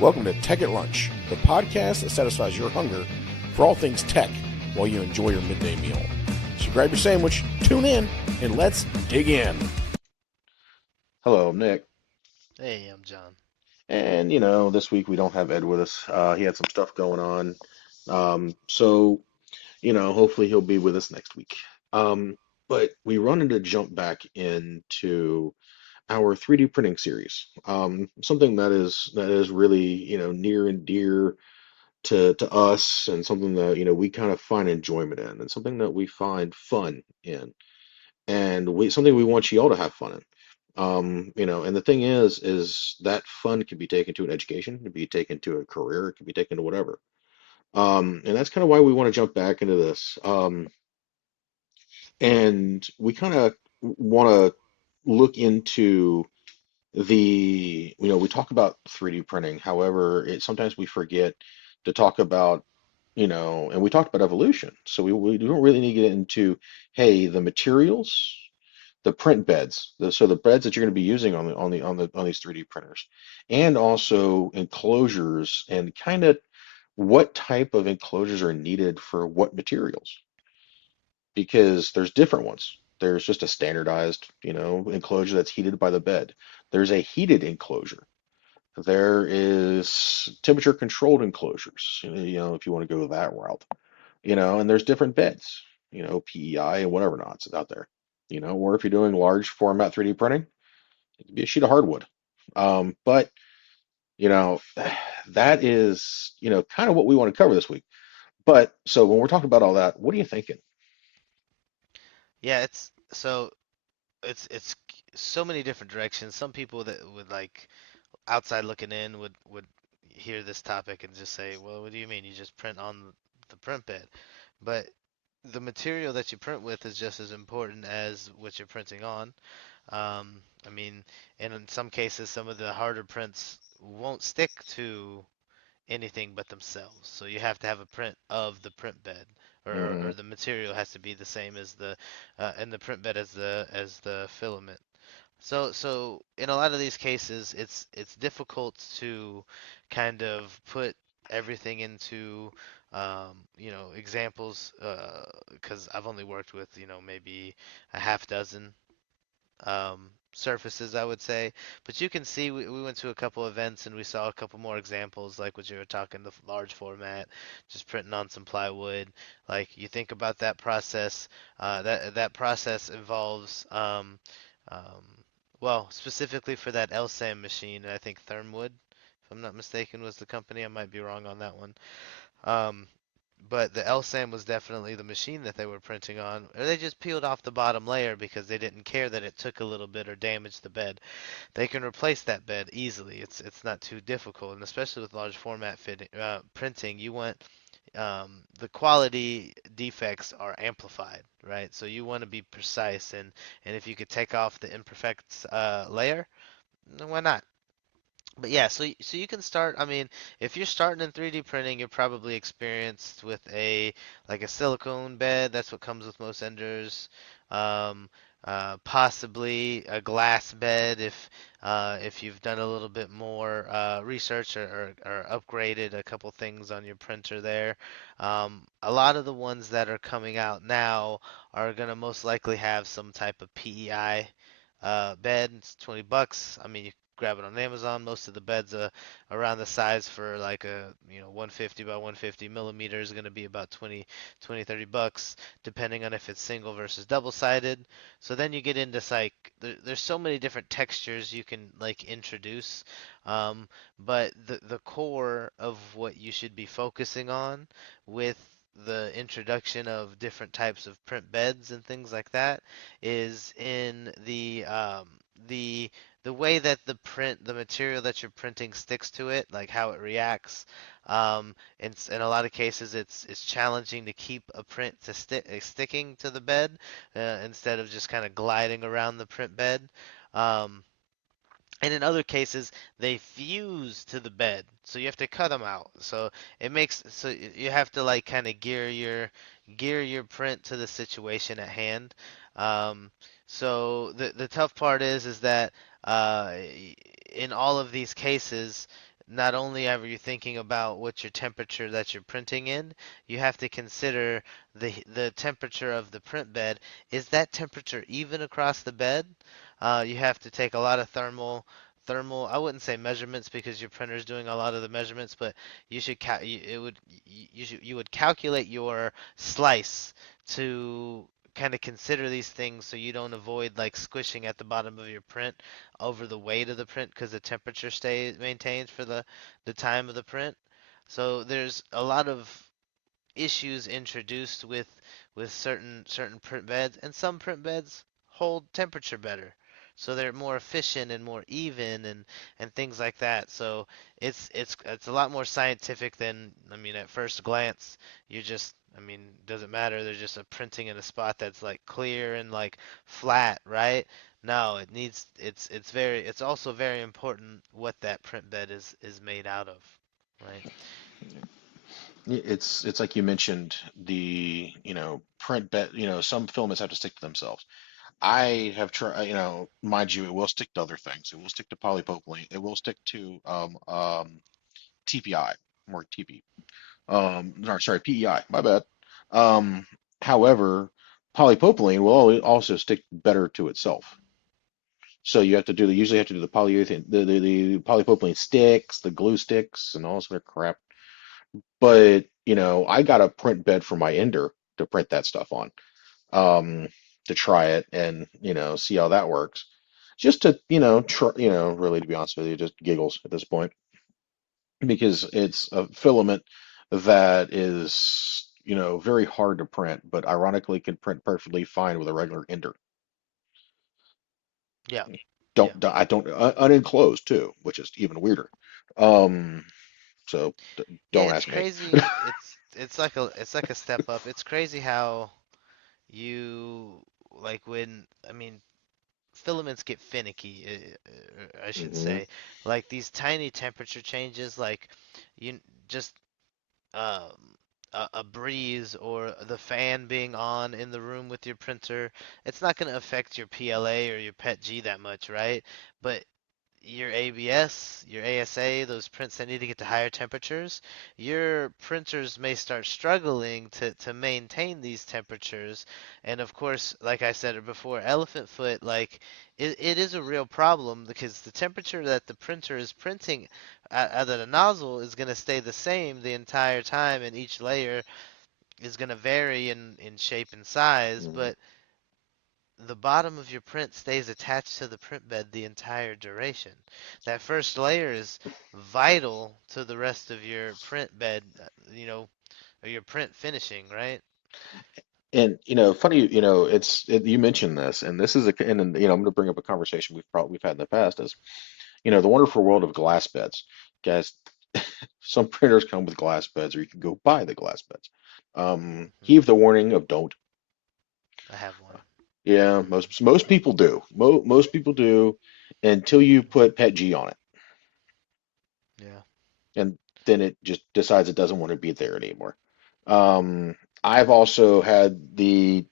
Welcome to Tech at Lunch, the podcast that satisfies your hunger for all things tech while you enjoy your midday meal. So grab your sandwich, tune in, and let's dig in. Hello, I'm Nick. Hey, I'm John. And, this week we don't have Ed with us. He had some stuff going on. So, hopefully he'll be with us next week. But we wanted to jump back into our 3D printing series. Something that is really, near and dear to us, and something that we kind of find enjoyment in, and something that we find fun in, and we something we want you all to have fun in. And the thing is that fun can be taken to an education, it can be taken to a career, it can be taken to whatever. And that's kind of why we want to jump back into this. And we kind of want to look into we talk about 3D printing. However, sometimes we forget to talk about, and we talked about evolution. So we don't really need to get into, hey, the materials, the print beds, so the beds that you're going to be using on these 3D printers, and also enclosures, and kind of what type of enclosures are needed for what materials, because there's different ones. There's just a standardized, enclosure that's heated by the bed. There's a heated enclosure. There is temperature controlled enclosures, if you want to go that route, and there's different beds, PEI and whatever not out there, or if you're doing large format 3D printing, it could be a sheet of hardwood. But, you know, that is, kind of what we want to cover this week. But so when we're talking about all that, what are you thinking? Yeah, it's so many different directions. Some people that would like outside looking in would hear this topic and just say, "Well, what do you mean? You just print on the print bed?" But the material that you print with is just as important as what you're printing on. I mean, and in some cases, some of the harder prints won't stick to anything but themselves. So you have to have a print of the print bed, Hmm. or the material has to be the same as the and the print bed as the filament. So in a lot of these cases, it's difficult to kind of put everything into examples because I've only worked with maybe a half dozen surfaces, I would say. But you can see we went to a couple events and we saw a couple more examples, like what you were talking, the large format, just printing on some plywood. Like you think about that process, that process involves, um, well, specifically for that LSAM machine, I think Thermwood, if I'm not mistaken, was the company. I might be wrong on that one. Um, but the LSAM was definitely the machine that they were printing on, or they just peeled off the bottom layer because they didn't care that it took a little bit or damaged the bed. They can replace that bed easily. It's not too difficult, and especially with large format printing, you want the quality defects are amplified, right? So you want to be precise, and if you could take off the imperfect layer, why not? But yeah, so you can start. I mean, if you're starting in 3D printing, you're probably experienced with a silicone bed. That's what comes with most Enders. Um, Possibly a glass bed if you've done a little bit more research or upgraded a couple things on your printer there. A lot of the ones that are coming out now are gonna most likely have some type of PEI bed. It's $20. I mean, you grab it on Amazon. Most of the beds around the size for like a 150 by 150 millimeter is going to be about 20 30 bucks, depending on if it's single versus double sided. So then you get into like there's so many different textures you can like introduce, um, but the core of what you should be focusing on with the introduction of different types of print beds and things like that is in the the way that the material that you're printing sticks to it, like how it reacts. In a lot of cases, it's challenging to keep a print to sticking to the bed instead of just kind of gliding around the print bed. Um, and in other cases, they fuse to the bed, so you have to cut them out. So you have to like kind of gear your print to the situation at hand. Um, so the tough part is that uh, in all of these cases, not only are you thinking about what your temperature that you're printing in, you have to consider the temperature of the print bed. Is that temperature even across the bed? You have to take a lot of thermal. I wouldn't say measurements because your printer's doing a lot of the measurements, but you should it would you would calculate your slice to kind of consider these things so you don't avoid like squishing at the bottom of your print over the weight of the print because the temperature stays maintained for the time of the print. So there's a lot of issues introduced with certain print beds, and some print beds hold temperature better. So they're more efficient and more even and things like that. So it's a lot more scientific than, I mean, at first glance you just, I mean, doesn't matter. They're just a printing in a spot that's like clear and like flat, right? No, it's also very important what that print bed is made out of, right? It's like you mentioned the, print bed, some filaments have to stick to themselves. I have tried, mind you, it will stick to other things. It will stick to polypropylene. It will stick to TPI or TP. No, sorry, PEI. My bad. Um, However, polypropylene will also stick better to itself. So you have to do the usually have to do the polyurethane, the polypropylene sticks, the glue sticks, and all sort of crap. But I got a print bed for my Ender to print that stuff on, to try it and see how that works. Just to try, really to be honest with you, just giggles at this point because it's a filament that is very hard to print, but ironically can print perfectly fine with a regular Ender. Yeah. Yeah. I don't unenclosed too, which is even weirder. Um, so Yeah, don't it's ask me. crazy. It's like a step up. It's crazy how you like when, I mean, filaments get finicky, I should Hmm. say. Like these tiny temperature changes, like you just um a breeze or the fan being on in the room with your printer, it's not going to affect your PLA or your PETG that much, right? But your ABS, your ASA, those prints that need to get to higher temperatures, your printers may start struggling to maintain these temperatures. And of course, like I said before, elephant foot, like it is a real problem because the temperature that the printer is printing out of the nozzle is going to stay the same the entire time, and each layer is going to vary in shape and size, Hmm. but the bottom of your print stays attached to the print bed the entire duration. That first layer is vital to the rest of your print bed, or your print finishing, right? And funny, you mentioned this, and this is and I'm going to bring up a conversation we've had in the past is, the wonderful world of glass beds, guys. Some printers come with glass beds, or you can go buy the glass beds. Hmm. Heave the warning of don't. I have one. Yeah, Hmm. most people do. Most people do until you put PETG on it, Yeah. and then it just decides it doesn't want to be there anymore. Um, I've also had the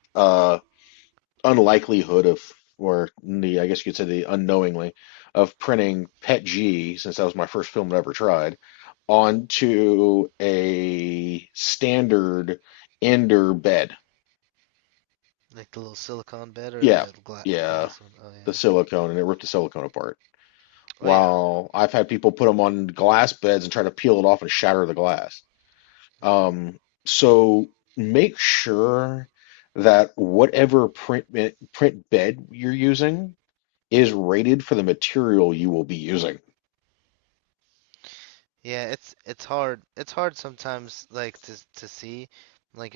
unlikelihood of, or the, I guess you could say the unknowingly, of printing PETG, since that was my first film I ever tried, onto a standard Ender bed. Like the little silicone bed or Yeah, the yeah, glass one. Oh the yeah. silicone, and it ripped the silicone apart. Oh yeah. While I've had people put them on glass beds and try to peel it off and shatter the glass. Hmm. Um, so make sure that whatever print bed you're using is rated for the material you will be using. Yeah, it's hard. It's hard sometimes, like to see, like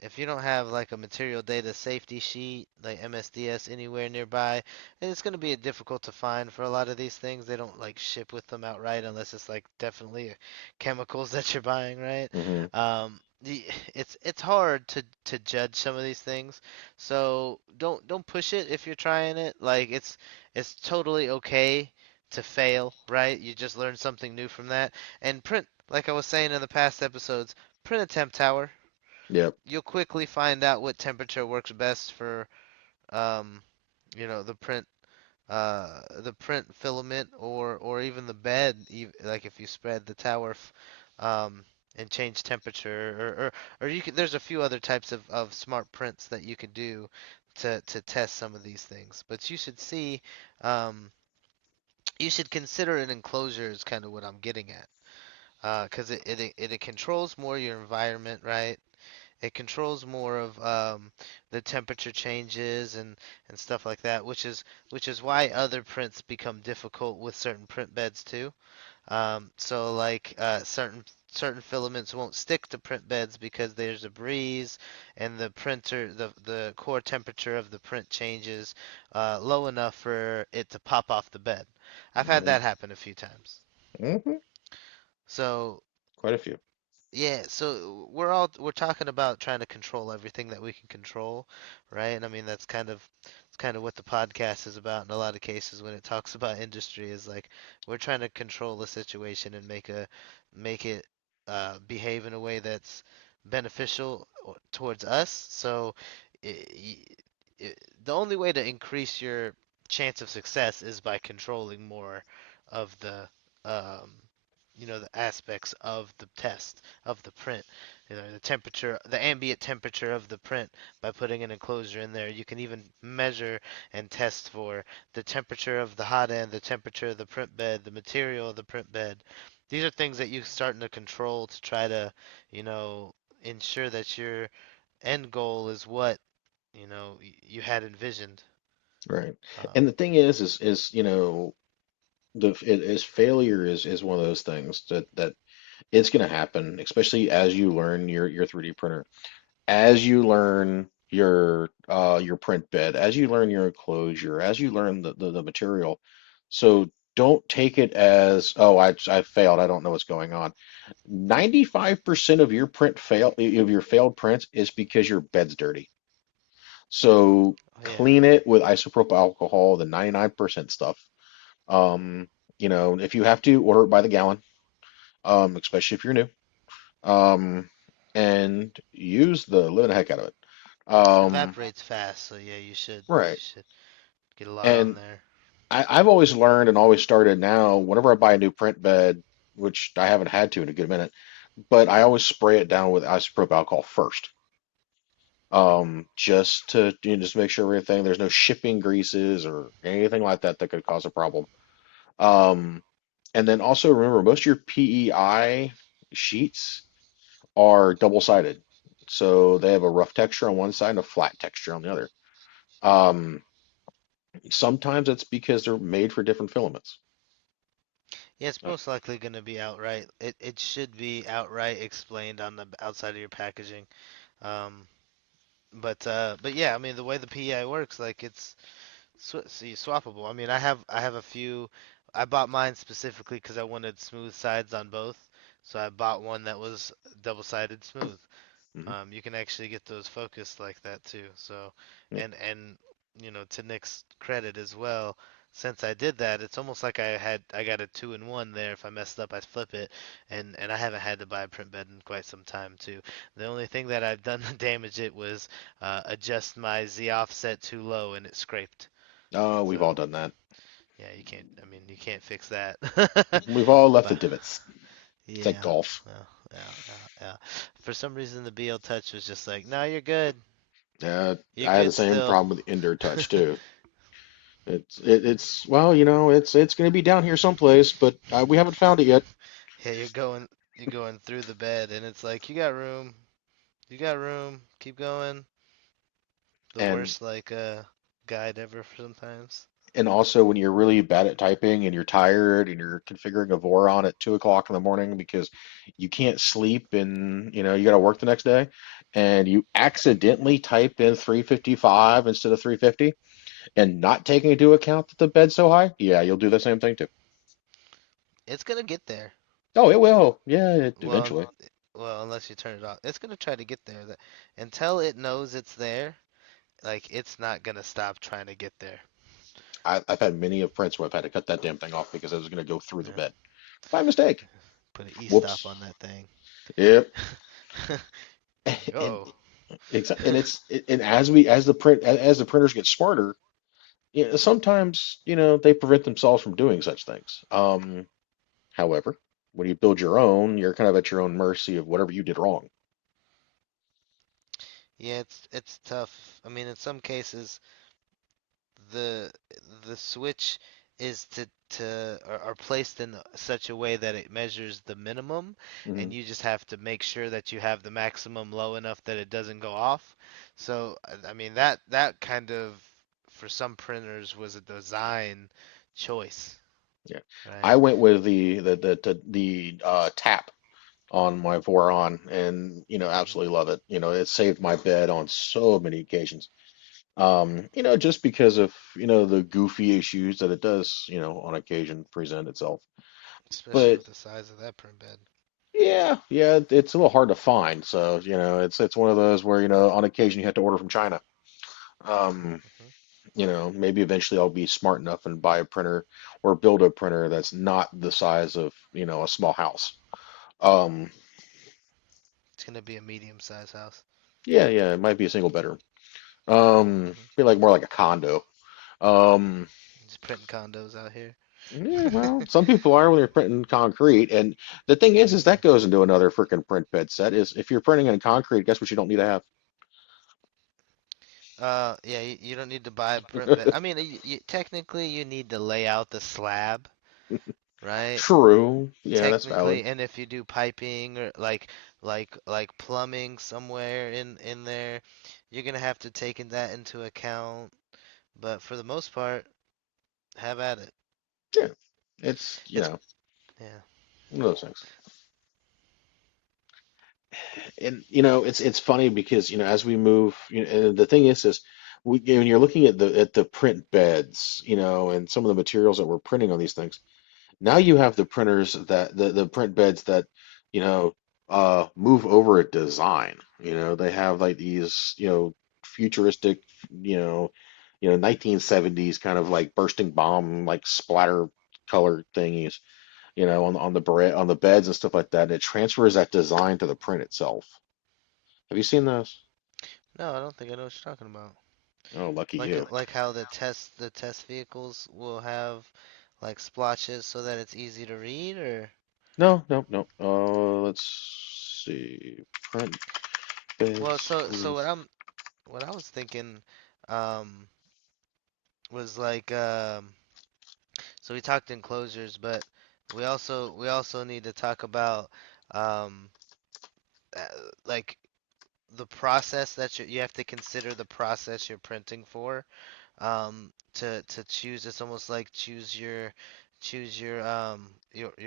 if you don't have like a material data safety sheet, like MSDS anywhere nearby, and it's going to be difficult to find for a lot of these things. They don't like ship with them outright unless it's like definitely chemicals that you're buying, right? Hmm. It's hard to judge some of these things. So don't push it if you're trying it. Like it's totally okay to fail, right? You just learn something new from that. And print, like I was saying in the past episodes, print a temp tower. Yep. You'll quickly find out what temperature works best for the print the print filament or even the bed, like if you spread the tower and change temperature or you could, there's a few other types of smart prints that you could do to test some of these things. But you should see um, you should consider an enclosure is kind of what I'm getting at. 'Cause it controls more your environment, right? It controls more of the temperature changes and stuff like that, which is why other prints become difficult with certain print beds too. So like certain filaments won't stick to print beds because there's a breeze and the core temperature of the print changes low enough for it to pop off the bed. I've had that happen a few times. Mm-hmm. So Quite a few. yeah, so we're talking about trying to control everything that we can control, right? And I mean that's kind of what the podcast is about in a lot of cases when it talks about industry is like we're trying to control the situation and make it behave in a way that's beneficial towards us. So I I the only way to increase your chance of success is by controlling more of um, the aspects of the test of the print, the temperature, the ambient temperature of the print by putting an enclosure in there. You can even measure and test for the temperature of the hot end, the temperature of the print bed, the material of the print bed. These are things that you're starting to control to try to, you know, ensure that your end goal is what, you had envisioned. Right. And Um, the thing is, failure is one of those things that it's going to happen, especially as you learn your 3D printer, as you learn your print bed, as you learn your enclosure, as you learn the material. So don't take it as, oh, I failed. I don't know what's going on. 95% of your failed prints is because your bed's dirty. So oh yeah, clean it with isopropyl alcohol, the 99% stuff. Um, if you have to, order it by the gallon, especially if you're new. Um, and use the living heck out of it. Um, evaporates fast, so yeah, you right. should get a lot on And there. I've always learned and always started now, whenever I buy a new print bed, which I haven't had to in a good minute, but I always spray it down with isopropyl alcohol first. Just to just make sure everything, there's no shipping greases or anything like that that could cause a problem. Um, and then also remember, most of your PEI sheets are double-sided. So they have a rough texture on one side and a flat texture on the other. Um, Sometimes it's because they're made for different filaments. Yeah, it's Uh, most likely going to be outright. It should be outright explained on the outside of your packaging. Um, but yeah, I mean the way the PEI works, like see, swappable. I mean, I have a few. I bought mine specifically because I wanted smooth sides on both, so I bought one that was double-sided smooth. mhm. You can actually get those focused like that too. So, Yeah. and to Nick's credit as well, since I did that, it's almost like I got a two in one there. If I messed up, I flip it, and I haven't had to buy a print bed in quite some time too. The only thing that I've done to damage it was adjust my Z offset too low and it scraped. We've all So done that. yeah, you can't. I mean, you can't fix that. We've all left the But divots. It's like yeah, golf. yeah. For some reason, the BL Touch was just like, no, you're good. You're I had the good same still. problem with the Ender Touch too. It's well, it's going to be down here someplace, but we haven't found it yet. Yeah, you're going through the bed, and it's like, you got room. You got room. Keep going. The And worst like guide ever sometimes. and also when you're really bad at typing and you're tired and you're configuring a Voron at 2 o'clock in the morning because you can't sleep and you got to work the next day, and you accidentally type in 355 instead of 350 and not taking into account that the bed's so high, yeah, you'll do the same thing too. It's gonna get there. Oh, it will. Yeah, Well, eventually. unless you turn it off, it's gonna try to get there. Until it knows it's there, like it's not gonna stop trying to get there. I've had many of prints where I've had to cut that damn thing off because it was going to go through the Yeah. bed by mistake. Put an e-stop Whoops. on that thing. Yep. Like, And oh. and as the printers get smarter, Yeah, sometimes, they prevent themselves from doing such things. However, when you build your own, you're kind of at your own mercy of whatever you did wrong. Yeah, it's tough. I mean, in some cases, the the switch is to are placed in such a way that it measures the minimum, Hmm. and you just have to make sure that you have the maximum low enough that it doesn't go off. So I mean that kind of for some printers was a design choice, Yeah. I right? went with the tap on my Voron and, Hmm. absolutely love it. It saved my bed on so many occasions. Just because of, the goofy issues that it does, on occasion present itself. Especially But with the size of that print bed. yeah, yeah, it's a little hard to find. So, it's one of those where, on occasion you have to order from China. Um, Hmm. maybe eventually I'll be smart enough and buy a printer or build a printer that's not the size of, a small house. Um, It's gonna be a medium-sized house. yeah, yeah, it might be a single bedroom. Hmm. Be like more like a condo. Um, Just printing condos out here. yeah, well, some people are when they're printing concrete, and the thing is Hmm. that goes into another freaking print bed set. Is if you're printing in concrete, guess what you don't need to Yeah, you don't need to buy a print bed. have? I mean, technically you need to lay out the slab, right? True. Yeah, that's valid. Technically, and if you do piping or like plumbing somewhere in there, you're gonna have to take that into account. But for the most part, have at it. Yeah, it's, It's yeah. one of those things. And it's funny because as we move, and the thing is when you're looking at the print beds, and some of the materials that we're printing on these things. Now you have the printers that the print beds that you know move over a design. They have like these futuristic you know 1970s kind of like bursting bomb like splatter color thingies on the beds and stuff like that. And it transfers that design to the print itself. Have you seen those? No, I don't think I know what you're talking about. Oh, lucky Like you. like how the test vehicles will have like splotches so that it's easy to read, or No, no, no. Let's see. Print well, beds so with. what I was thinking um was like so we talked enclosures, but we also need to talk about um uh, like the process that you have to consider the process you're printing for to choose. It's almost like choose your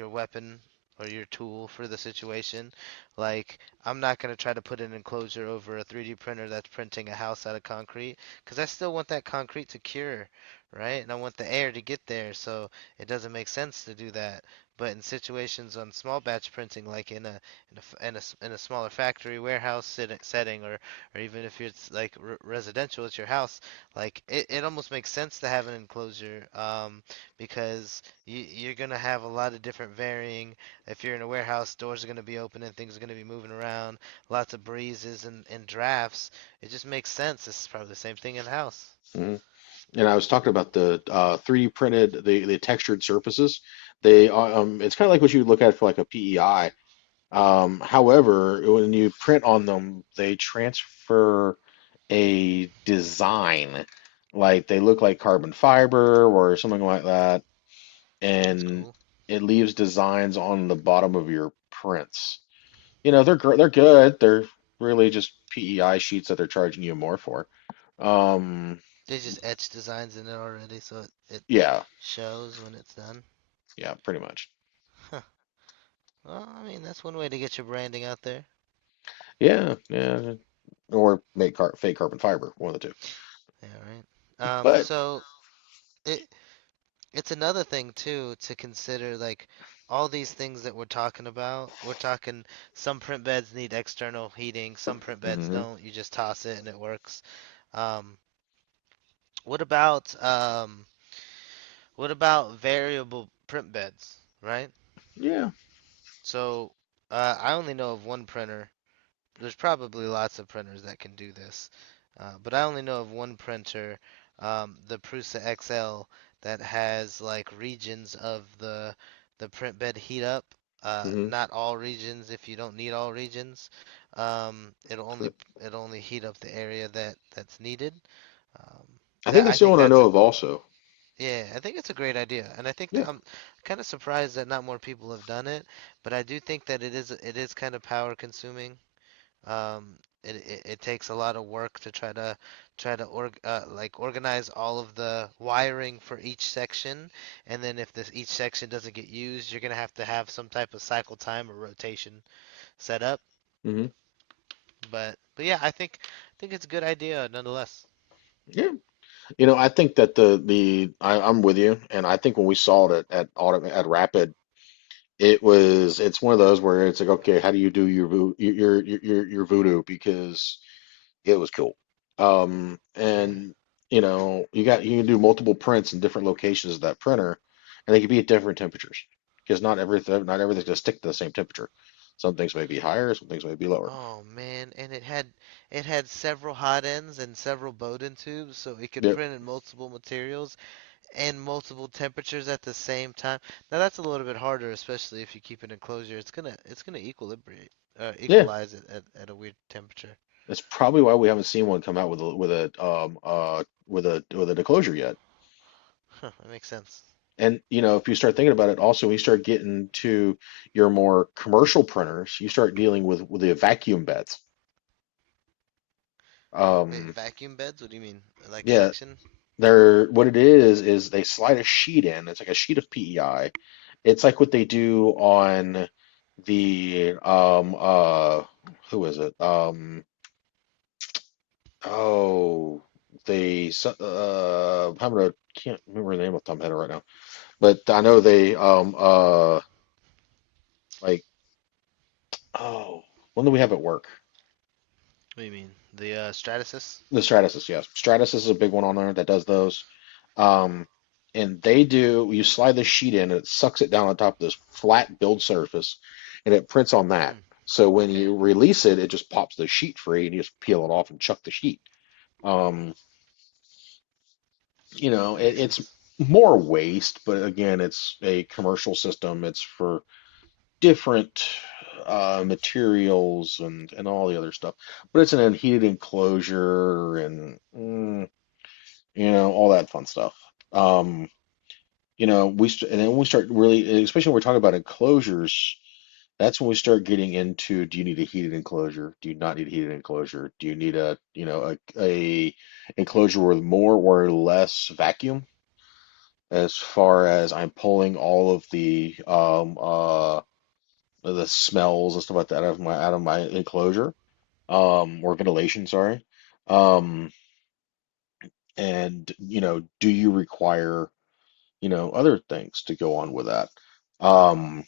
weapon or your tool for the situation. Like I'm not going to try to put an enclosure over a 3D printer that's printing a house out of concrete because I still want that concrete to cure, right? And I want the air to get there, so it doesn't make sense to do that. But in situations on small batch printing, like in a smaller factory warehouse setting, or even if it's like residential, it's your house. Like it almost makes sense to have an enclosure, because you're gonna have a lot of different varying. If you're in a warehouse, doors are gonna be open and things are gonna be moving around, lots of breezes and drafts. It just makes sense. It's probably the same thing in a house. Mhm. And I was talking about the 3D printed, the textured surfaces. It's kind of like what you would look at for like a PEI. However, when you print on them, they transfer a design, like they look like carbon fiber or something like that, That's and cool. it leaves designs on the bottom of your prints. They're good. They're really just PEI sheets that they're charging you more for. Um, They just etch designs in it already, so it yeah, shows when it's done. yeah, pretty much. Huh. Well, I mean, that's one way to get your branding out there. Yeah, yeah. Or make fake carbon fiber, one of the two. Yeah, right. But So it it's another thing too to consider, like all these things that we're talking about. We're talking some print beds need external heating, some print beds hmm don't. You just toss it and it works. Um, what about variable print beds, right? yeah, So I only know of one printer. There's probably lots of printers that can do this, but I only know of one printer the Prusa XL that has like regions of the print bed heat up. Hmm. Not all regions if you don't need all regions. It'll only heat up the area that's needed. Um, I think that I that's the think one I that's know a of also. yeah, I think it's a great idea, and I think Yeah. that I'm kind of surprised that not more people have done it, but I do think that it is kind of power consuming. It takes a lot of work to try to like organize all of the wiring for each section, and then if this each section doesn't get used, you're gonna have some type of cycle time or rotation set up. Hmm. But yeah, I think it's a good idea nonetheless. Yeah. I think that I'm with you, and I think when we saw it at Rapid, it's one of those where it's like, okay, how do you do your voodoo, because it was cool. Yeah. And you can do multiple prints in different locations of that printer, and they can be at different temperatures, because not everything's gonna stick to the same temperature. Some things may be higher, some things may be lower. Oh man, and it had several hot ends and several Bowden tubes, so it could Yep. print in multiple materials and multiple temperatures at the same time. Now that's a little bit harder, especially if you keep an enclosure. It's gonna Yeah. equalize it at a weird temperature. That's probably why we haven't seen one come out with a disclosure yet. Huh, that makes sense. And if you start thinking about it, also when you start getting to your more commercial printers, you start dealing with the vacuum beds. Wait, Um, vacuum beds? What do you mean? Like yeah, suction? they're what it is they slide a sheet in. It's like a sheet of PEI. It's like what they do on the who is it? Oh, I'm gonna can't remember the name off the top of my head right now. But I know they like, oh, when do we have at work? What do you mean? The Stratasys? The Stratasys, yes. Stratasys is a big one on there that does those. Um, and you slide the sheet in and it sucks it down on top of this flat build surface, and it prints on that. Hmm. So when Okay. you release it, it just pops the sheet free and you just peel it off and chuck the sheet. Um, it's Nice. more waste, but again, it's a commercial system. It's for different materials and all the other stuff. But it's an unheated enclosure and all that fun stuff. Um, and then we start really, especially when we're talking about enclosures, that's when we start getting into, do you need a heated enclosure? Do you not need a heated enclosure? Do you need a enclosure with more or less vacuum, as far as I'm pulling all of the smells and stuff like that out of my enclosure, or ventilation, sorry. Um, and do you require other things to go on with that? Um,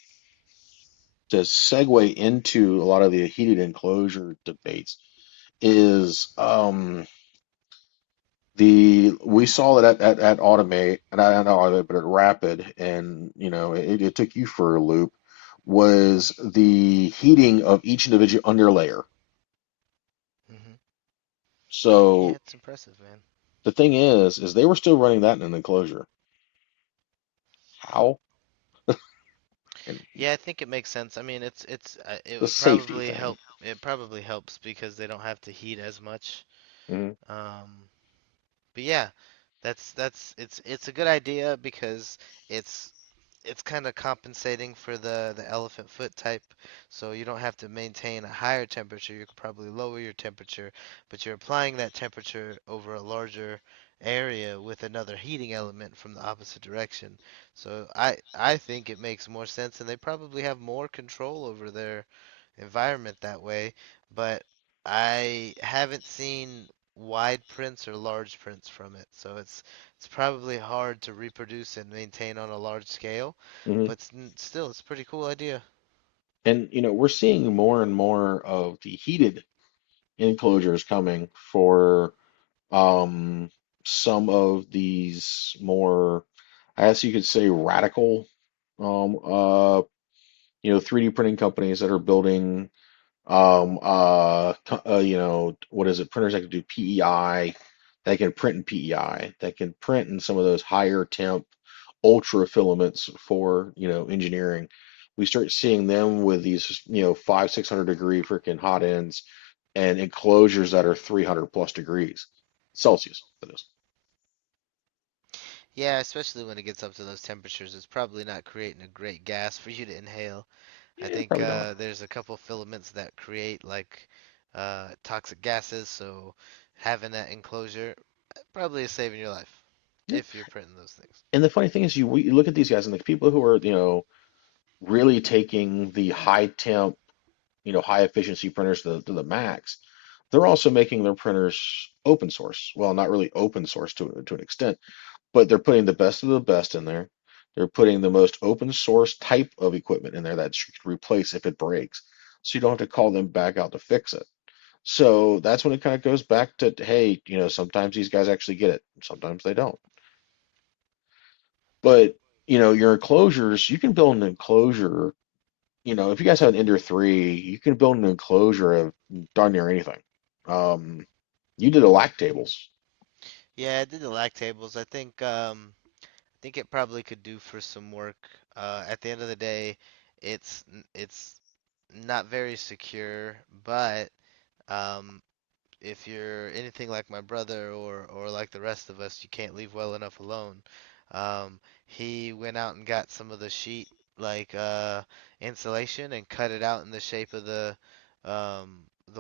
to segue into a lot of the heated enclosure debates is the we saw that at Automate, and I don't know Automate, but at Rapid, and it took you for a loop, Hmm. was the heating of each individual underlayer. Hmm. Yeah, So it's impressive, man. the thing is they were still running that in an enclosure. How? And Yeah, I think it makes sense. I mean, it the would safety probably thing. help. It probably helps because they don't have to heat as much. Mhm. Um, but yeah, it's a good idea because it's it's kind of compensating for the elephant foot type, so you don't have to maintain a higher temperature. You could probably lower your temperature, but you're applying that temperature over a larger area with another heating element from the opposite direction. So I think it makes more sense, and they probably have more control over their environment that way. But I haven't seen wide prints or large prints from it, so it's probably hard to reproduce and maintain on a large scale, Mhm. but still, it's a pretty cool idea. And we're seeing more and more of the heated enclosures coming for um, some of these more, I guess you could say, radical, um, uh, 3D printing companies that are building, what is it, printers that can do PEI, that can print in PEI, that can print in some of those higher temp ultra filaments for, engineering. We start seeing them with these, 600 degree freaking hot ends and enclosures that are 300 plus degrees Celsius. That is. Yeah, especially when it gets up to those temperatures, it's probably not creating a great gas for you to inhale. I Yeah, think probably not. there's a couple filaments that create like toxic gases, so having that enclosure probably is saving your life Yeah. if you're printing those things. And the funny thing is, you look at these guys and the people who are, really taking the high temp, high efficiency printers to the max, they're also making their printers open source. Well, not really open source to an extent, but they're putting the best of the best in there. They're putting the most open source type of equipment in there that you can replace if it breaks. So you don't have to call them back out to fix it. So that's when it kind of goes back to, hey, sometimes these guys actually get it, sometimes they don't. But, your enclosures, you can build an enclosure. If you guys have an Ender 3, you can build an enclosure of darn near anything. Um, you did a lac tables. Yeah, I did the lag tables. I think it probably could do for some work. At the end of the day, it's not very secure, but um, if you're anything like my brother or like the rest of us, you can't leave well enough alone. He went out and got some of the sheet like insulation and cut it out in the shape of the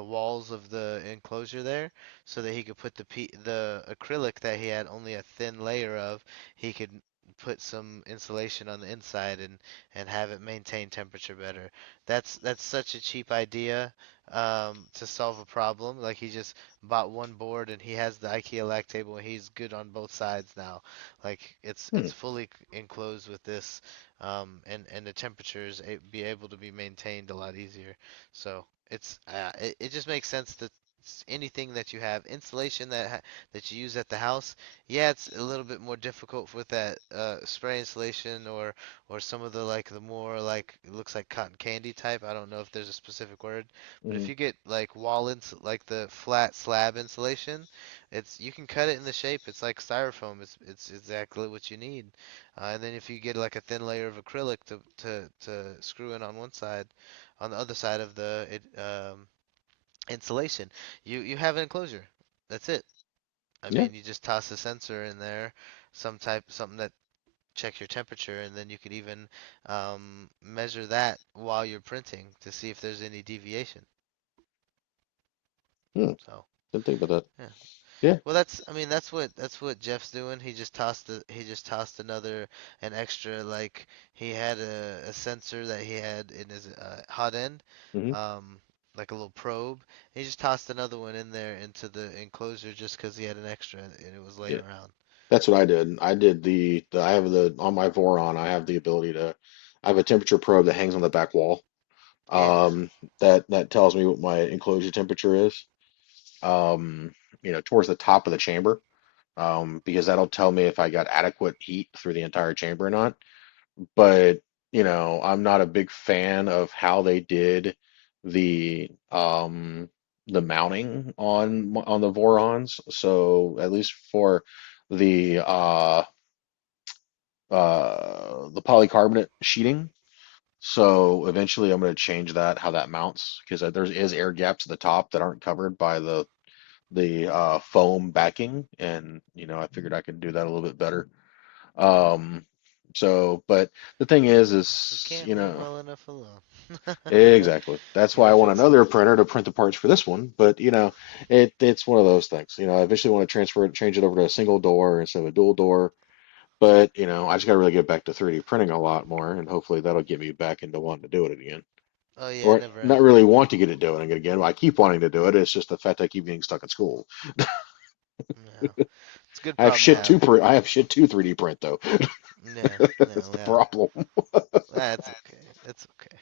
walls of the enclosure there, so that he could put the acrylic that he had only a thin layer of, he could put some insulation on the inside and have it maintain temperature better. That's such a cheap idea to solve a problem. Like he just bought one board and he has the IKEA lag table and he's good on both sides now. Like Hmm. it's fully enclosed with this, and the temperatures be able to be maintained a lot easier. So it just makes sense that anything that you have insulation that you use at the house, yeah, it's a little bit more difficult with that spray insulation or some of the like the more like it looks like cotton candy type. I don't know if there's a specific word, but if Hmm. you get like like the flat slab insulation, it's you can cut it in the shape. It's like styrofoam. It's exactly what you need. And then if you get like a thin layer of acrylic to screw in on one side, on the other side of the insulation, you have an enclosure. That's it. I Yeah. mean, you just toss a sensor in there, something that checks your temperature, and then you could even measure that while you're printing to see if there's any deviation. Hmm. So. Didn't think about that. Yeah. Yeah. Well, I mean, that's what Jeff's doing. He just tossed an extra like he had a sensor that he had in his hot end, Hmm. um, like a little probe. He just tossed another one in there into the enclosure just because he had an extra and it was laying Yeah. around. That's what I did. I did I have on my Voron, I have the ability I have a temperature probe that hangs on the back wall. Yeah. That tells me what my enclosure temperature is. Um, towards the top of the chamber. Because that'll tell me if I got adequate heat through the entire chamber or not. But, I'm not a big fan of how they did the the mounting on the Vorons. So at least for the the polycarbonate sheeting. So eventually I'm going to change that how that mounts because there is air gaps at the top that aren't covered by the foam backing, and I figured I could do that a little bit better. Um, but the thing We is, can't leave well enough alone. exactly. That's why Gotta I want fix another things. printer to print the parts for this one. But it's one of those things. I eventually want to change it over to a single door instead of a dual door. But I just got to really get back to 3D printing a lot more, and hopefully that'll get me back into wanting to do it again. Oh yeah, Or never not ending. really want to get it doing it again. I keep wanting to do it. It's just the fact I keep getting stuck at school. Yeah, it's a good problem to have. I have shit to 3D print though. Yeah, That's yeah, the yeah. problem. That's okay. It's okay.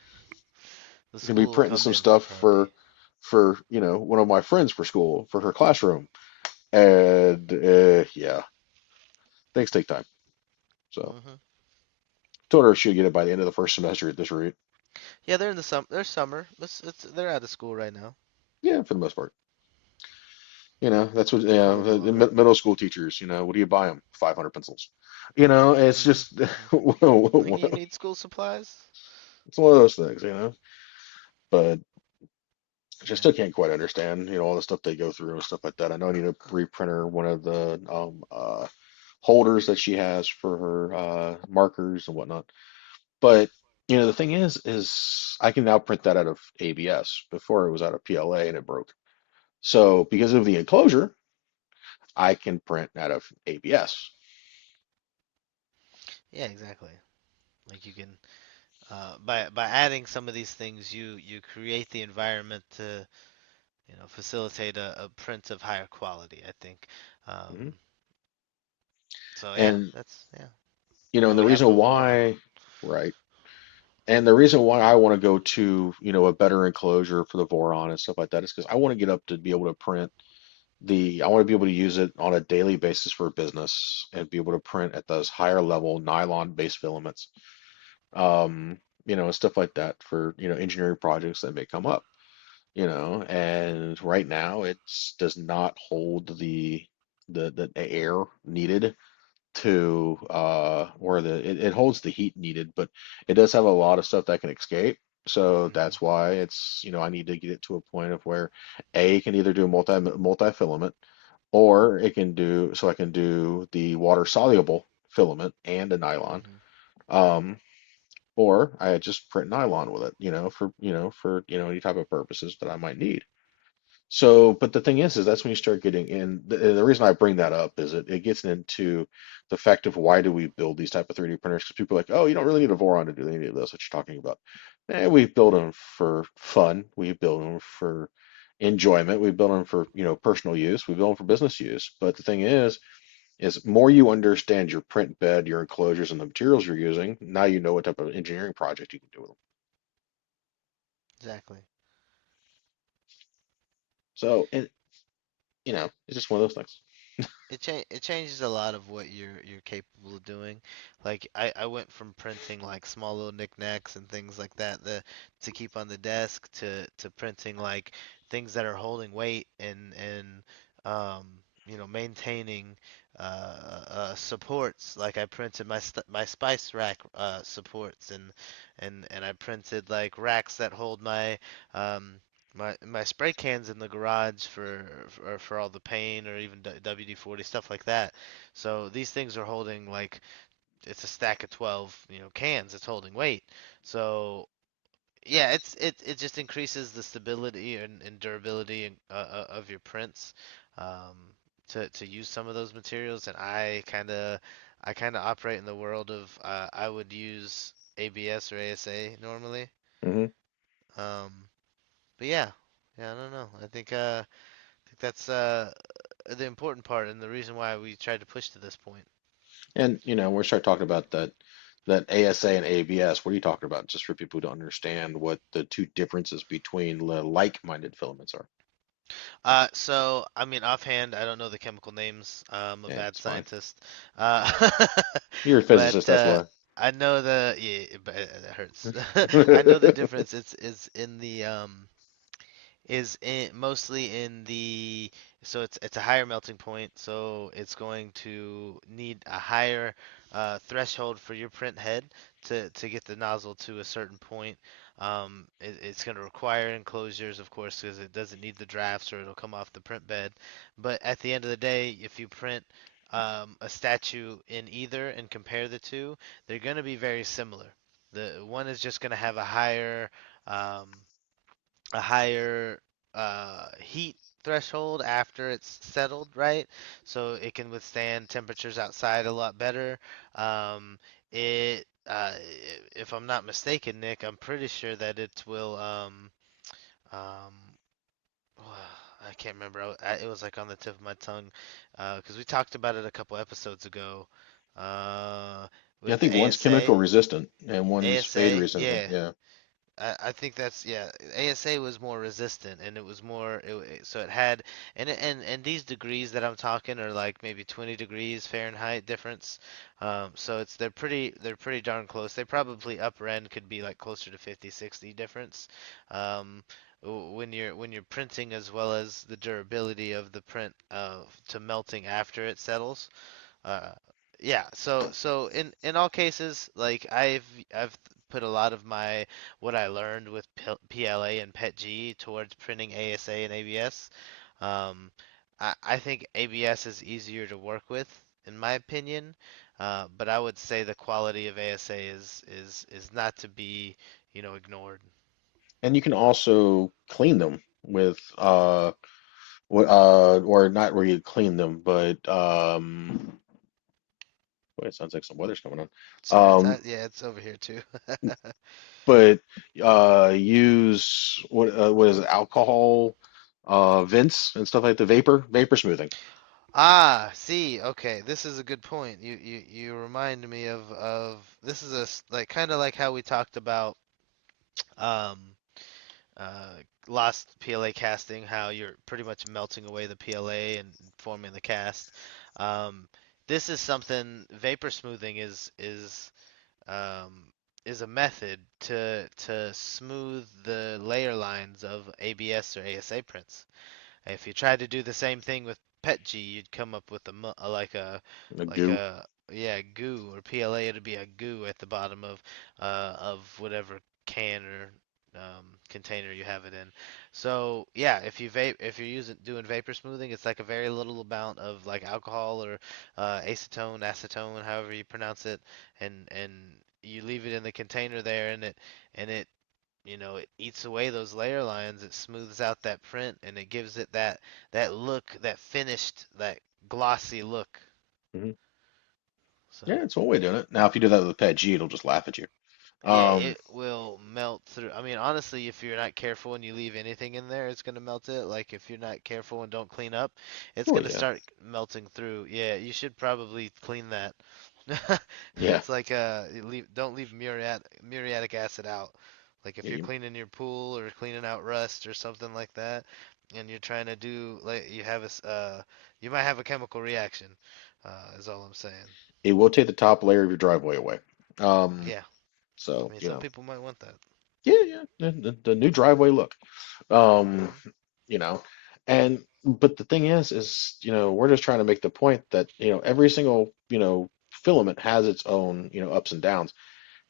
The I'm gonna be school will printing come some in stuff handy. for one of my friends for school for her classroom, and yeah, things take time. So Hmm. told her she'll get it by the end of the first semester at this rate. Yeah, they're in the they're summer. They're out of school right now. Yeah, for the most part. That's what, Oh Lord. middle school teachers, what do you buy them? 500 pencils. It's Mhm. just, Mhm. Like you need school supplies? it's one of those things. But I just Yeah. still can't quite understand, all the stuff they go through and stuff like that. I know I need to reprinter one of the holders that she has for her markers and whatnot. But the thing is I can now print that out of ABS. Before it was out of PLA and it broke. So because of the enclosure, I can print out of ABS. Yeah, exactly. Like you can by adding some of these things, you create the environment to facilitate a print of higher quality, I think. Mhm. So yeah, And that's yeah. and Why the we have reason the Voron. why, right? And the reason why I want to go to, a better enclosure for the Voron and stuff like that is because I want to get up to be able to print I want to be able to use it on a daily basis for business and be able to print at those higher level nylon based filaments, and stuff like that for, engineering projects that may come up, and right now does not hold the air needed to or it holds the heat needed, but it does have a lot of stuff that can escape. So Hmm. that's why I need to get it to a point of where it can either do multi filament or it can do so I can do the water soluble filament and a nylon. Hmm. Um, or I just print nylon with it, for any type of purposes that I might need. So, but the thing is that's when you start getting in. The reason I bring that up is it gets into the fact of why do we build these type of 3D printers? Because people are like, oh, you don't really need a Voron to do any of this, what you're talking about. We build them for fun. We build them for enjoyment. We build them for, personal use. We build them for business use. But the thing is more you understand your print bed, your enclosures, and the materials you're using, now you know what type of engineering project you can do with them. Exactly. So, it's just one of those things. It changes a lot of what you're capable of doing. Like I went from printing like small little knickknacks and things like that to keep on the desk to printing like things that are holding weight and um maintaining supports. Like I printed my spice rack supports and I printed like racks that hold um my spray cans in the garage for all the paint or even WD-40 stuff like that. So these things are holding like it's a stack of 12, cans. It's holding weight. So yeah, it just increases the stability and durability of your prints um, to use some of those materials. And I kind of operate in the world of I would use ABS or ASA normally. Hmm. Um, but yeah, yeah, I don't know. I think that's the important part and the reason why we tried to push to this point. And we start talking about that ASA and ABS. What are you talking about? Just for people to understand what the two differences between the like-minded filaments are. So I mean, offhand, I don't know the chemical names. I'm a Yeah, bad it's fine. scientist. Uh, You're a but physicist, that's why. I know but it hurts. I know the difference. It's in the mostly in the so it's a higher melting point, so it's going to need a higher threshold for your print head to get the nozzle to a certain point. It's going to require enclosures, of course, because it doesn't need the drafts or it'll come off the print bed. But at the end of the day, if you print a statue in either and compare the two, they're going to be very similar. The one is just going to have um, a higher heat threshold after it's settled, right? So it can withstand temperatures outside a lot better. It, if I'm not mistaken, Nick, I'm pretty sure that it will. Um, I can't remember. It was like on the tip of my tongue, because we talked about it a couple episodes ago. Uh, Yeah, I with think the one's chemical ASA, resistant and one's fade ASA, resistant. yeah. Yeah. I think that's yeah. ASA was more resistant, and it was more so it had and these degrees that I'm talking are like maybe 20 degrees Fahrenheit difference. So they're pretty darn close. They probably upper end could be like closer to 50, 60 difference. Um, when you're printing as well as the durability of the print to melting after it settles. Uh, yeah, so in all cases, like I've put a lot of my what I learned with PLA and PETG towards printing ASA and ABS. Um, I think ABS is easier to work with, in my opinion, but I would say the quality of ASA is not to be, ignored. And you can also clean them with or not where you clean them, but boy, it sounds like some weather's coming on. Sorry, Um, yeah, it's over here too. but use what is it, alcohol vents and stuff like the vapor smoothing. Ah, see, okay, this is a good point. You remind me of this is like kind of like how we talked about um uh lost PLA casting, how you're pretty much melting away the PLA and forming the cast. Um, this is something vapor smoothing um is a method to smooth the layer lines of ABS or ASA prints. If you tried to do the same thing with PETG, you'd come up with The like goo. a yeah goo or PLA. It'd be a goo at the bottom of whatever can or container you have it in. So yeah, if you're using doing vapor smoothing, it's like a very little amount of like alcohol or acetone, however you pronounce it, and you leave it in the container there, and it it eats away those layer lines. It smooths out that print, and it gives it that look, that finished, that glossy look. Hmm. So Yeah, it's one way of doing it. Now, if you do that with a pet G, it'll just laugh at you. yeah, Um, it will melt through. I mean, honestly, if you're not careful and you leave anything in there, it's gonna melt it. Like if you're not careful and don't clean up, it's oh gonna yeah, start melting through. Yeah, you should probably clean that. yeah, It's like you don't leave muriatic acid out. Like if yeah. you're cleaning your pool or cleaning out rust or something like that, and you're trying to do like you might have a chemical reaction. Is all I'm saying. It will take the top layer of your driveway away. Um, Yeah, I so mean you some know, people might want that. yeah, yeah, the new driveway look. Um, Hmm. you know, and but the thing is, we're just trying to make the point that, every single, filament has its own, ups and downs.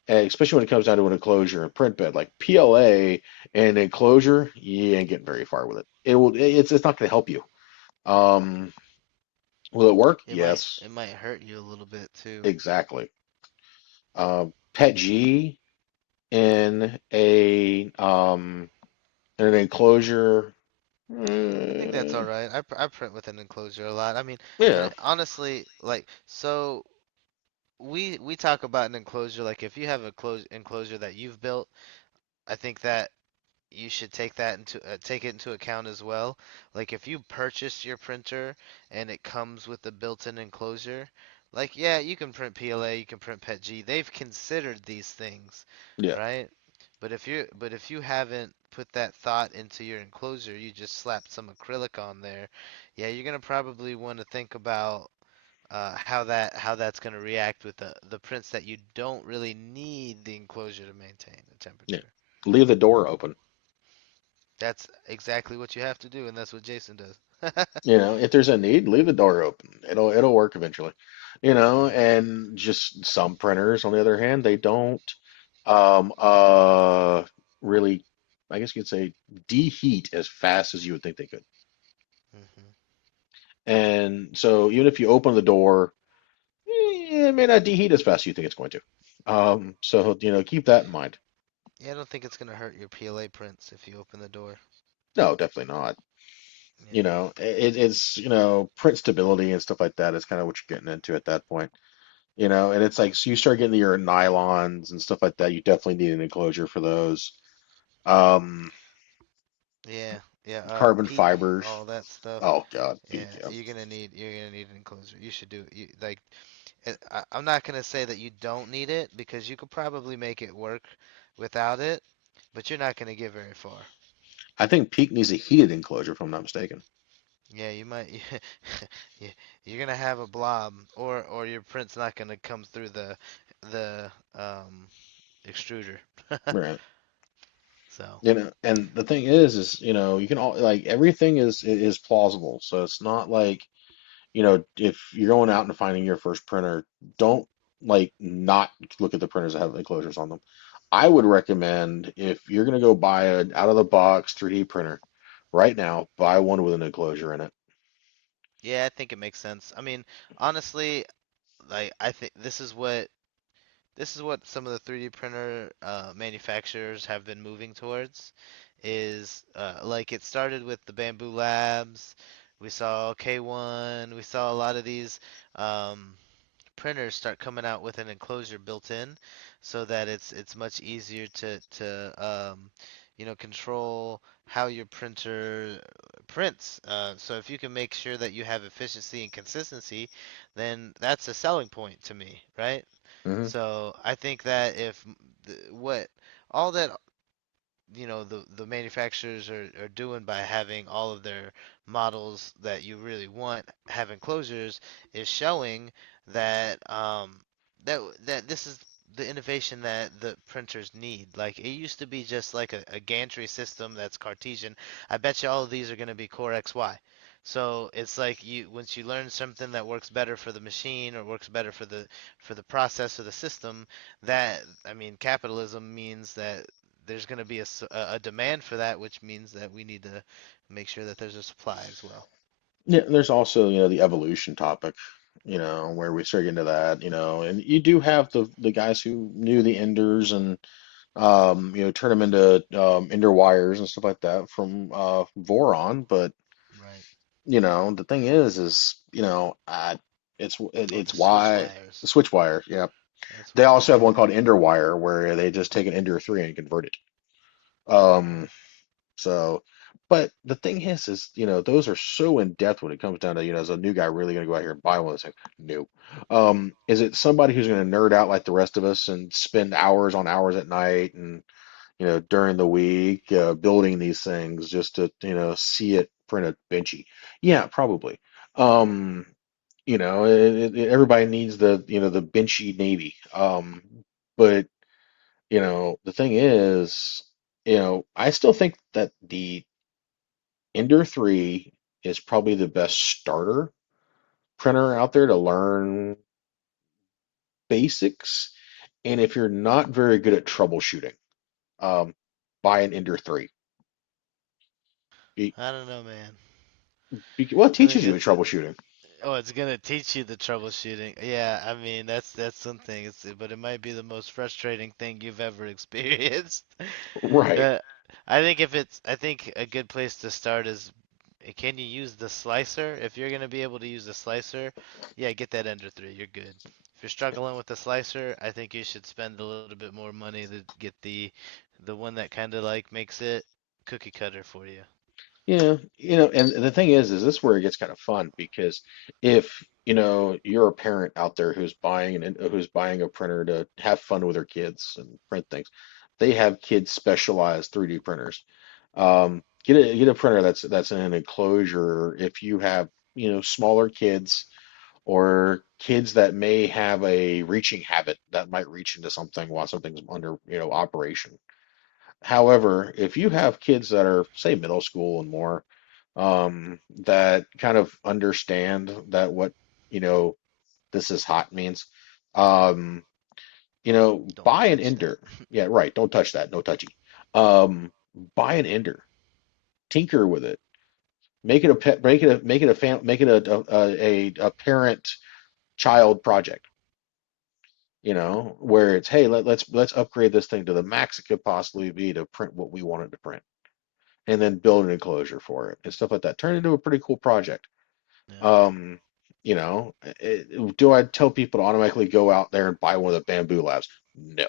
And especially when it comes down to an enclosure and print bed, like PLA and enclosure, you ain't getting very far with it. It's not going to help you. Um, will it work? It might Yes, it might hurt you a little bit too. exactly. Pet G in an enclosure, I think that's all mm, right. I print with an enclosure a lot. I mean, yeah, and honestly, like so we talk about an enclosure like if you have a close enclosure that you've built, I think that you should take it into account as well. Like if you purchase your printer and it comes with a built-in enclosure, like yeah, you can print PLA, you can print PETG. They've considered these things, yeah, right? But if you haven't put that thought into your enclosure, you just slapped some acrylic on there. Yeah, you're gonna probably want to think about how that's gonna react with the prints that you don't really need the enclosure to maintain the yeah. temperature. Leave the door open. That's exactly what you have to do, and that's what Jason does. If there's a need, leave the door open. It'll work eventually. Hmm. And just some printers, on the other hand, they don't um uh really, I guess you could say, deheat as fast as you would think they could. Hmm. And so even if you open the door, it may not deheat as fast as you think it's going to. So keep that in mind. Yeah, I don't think it's gonna hurt your PLA prints if you open the door. No, definitely not. Yeah. It's print stability and stuff like that is kind of what you're getting into at that point. And it's like, so you start getting your nylons and stuff like that, you definitely need an enclosure for those. Um, Yeah, yeah. Carbon PEEK, fibers. all that stuff. Oh God, peak, Yeah, yeah. you're gonna need an enclosure. You should do you like. I'm not gonna say that you don't need it because you could probably make it work without it. but you're not going to get very far. I think Peak needs a heated enclosure, if I'm not mistaken. Yeah, you might. Yeah, you're gonna have a blob, or your print's not gonna come through the extruder. Right. So And the thing is, you can all like everything is plausible. So it's not like, if you're going out and finding your first printer, don't like not look at the printers that have enclosures on them. I would recommend if you're gonna go buy an out of the box 3D printer right now, buy one with an enclosure in it. yeah, I think it makes sense. I mean, honestly, like I think this is what some of the 3D printer manufacturers have been moving towards. Is like it started with the Bamboo Labs. We saw K1. We saw a lot of these. Um, Printers start coming out with an enclosure built in so that it's much easier to control how your printer prints. So if you can make sure that you have efficiency and consistency, then that's a selling point to me, right? Hmm. So I think that if what all that the manufacturers are doing by having all of their models that you really want have enclosures is showing that this is the innovation that the printers need. Like it used to be just like a gantry system that's Cartesian. I bet you all of these are going to be Core XY. So it's like you once you learn something that works better for the machine or works better for the process or the system, that I mean capitalism means that there's going to be a demand for that, which means that we need to make sure that there's a supply as well. Yeah, there's also, the evolution topic, where we start getting into that, and you do have the guys who knew the enders and turn them into ender wires and stuff like that from Voron, but Right. the thing is, Or the it's switch why the wires. switch wire, yeah. That's They what also it's have one called. called ender wire where they just take an ender 3 and convert it. Hmm. Um, So, but the thing is, those are so in depth when it comes down to, is a new guy really going to go out here and buy one of those things? No. Is it somebody who's going to nerd out like the rest of us and spend hours on hours at night and, during the week, building these things just to, see it print a benchy? Yeah, probably. Um, everybody needs the benchy Navy. But, the thing is, I still think that the Ender 3 is probably the best starter printer out there to learn basics. And if you're not very good at troubleshooting, um, buy an Ender 3. I don't know, man. Well, it I think teaches you troubleshooting. oh, it's gonna teach you the troubleshooting. Yeah, I mean that's something. But it might be the most frustrating thing you've ever experienced. Right. Uh, I think a good place to start is can you use the slicer? If you're gonna be able to use the slicer, yeah, get that Ender 3. You're good. If you're struggling with the slicer, I think you should spend a little bit more money to get the one that kind of like makes it cookie cutter for you. Yeah, and the thing is this is where it gets kind of fun because if, you're a parent out there who's buying a printer to have fun with their kids and print things, they have kids specialized 3D printers. Get a printer that's in an enclosure if you have, smaller kids or kids that may have a reaching habit that might reach into something while something's under, operation. However, if you have kids that are, say, middle school and more, that kind of understand that what, you know, this is hot means, um, Don't buy an touch that. ender. Yeah, right. Don't touch that. No touchy. Buy an ender. Tinker with it. Make it a pet. Make it a parent child project. Where it's, hey, let's upgrade this thing to the max it could possibly be to print what we want it to print, and then build an enclosure for it and stuff like that. Turn it into a pretty cool project. Yeah. Um, do I tell people to automatically go out there and buy one of the bamboo labs? No.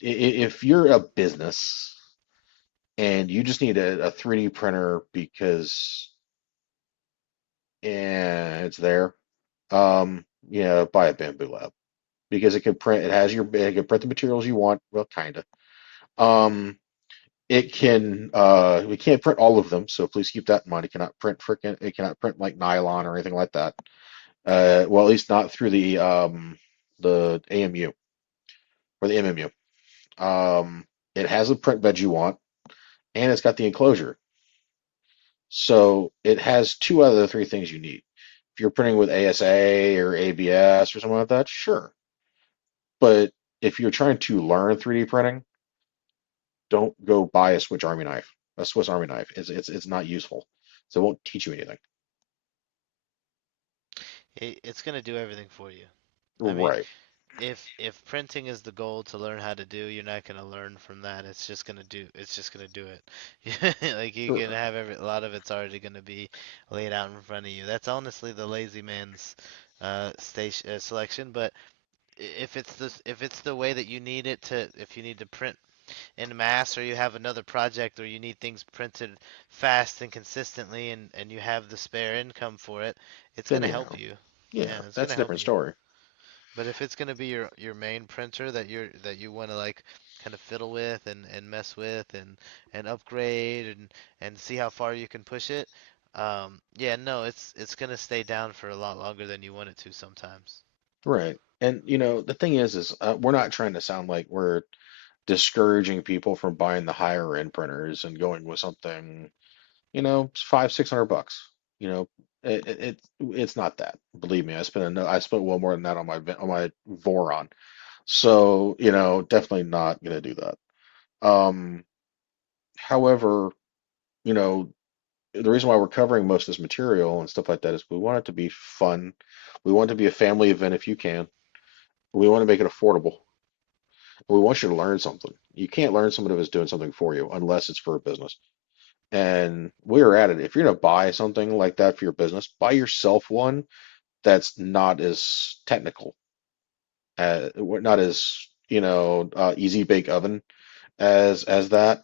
If you're a business and you just need a 3D printer because it's there, buy a bamboo lab because it can print. It can print the materials you want. Well, kind of. Um, it can we can't print all of them, so please keep that in mind. It cannot print like nylon or anything like that. Well, at least not through the AMU or the MMU. It has the print bed you want, and it's got the enclosure. So it has two out of the three things you need. If you're printing with ASA or ABS or something like that, sure. But if you're trying to learn 3D printing, don't go buy a Swiss Army knife. A Swiss Army knife. It's not useful. So it won't teach you anything. It's gonna do everything for you. I mean, Right. if printing is the goal to learn how to do, you're not gonna learn from that. It's just gonna do it. Like you're gonna have a lot of it's already gonna be laid out in front of you. That's honestly the lazy man's station selection. But if it's the way that you need it to, if you need to print in mass, or you have another project or you need things printed fast and consistently, and you have the spare income for it, it's Then gonna yeah. help you. Yeah, Yeah, it's that's gonna a help different you. story. But if it's gonna be your main printer that you want to like kind of fiddle with and mess with and upgrade and see how far you can push it, yeah, no, it's gonna stay down for a lot longer than you want it to sometimes. Right. And the thing is we're not trying to sound like we're discouraging people from buying the higher end printers and going with something, five, $600. You know, it's not that. Believe me, I spent well more than that on my Voron. So, definitely not gonna do that. However, you know, the reason why we're covering most of this material and stuff like that is we want it to be fun. We want it to be a family event if you can. We want to make it affordable. We want you to learn something. You can't learn somebody that's doing something for you unless it's for a business. And we're at it. If you're going to buy something like that for your business, buy yourself one that's not as technical, not as, easy bake oven as that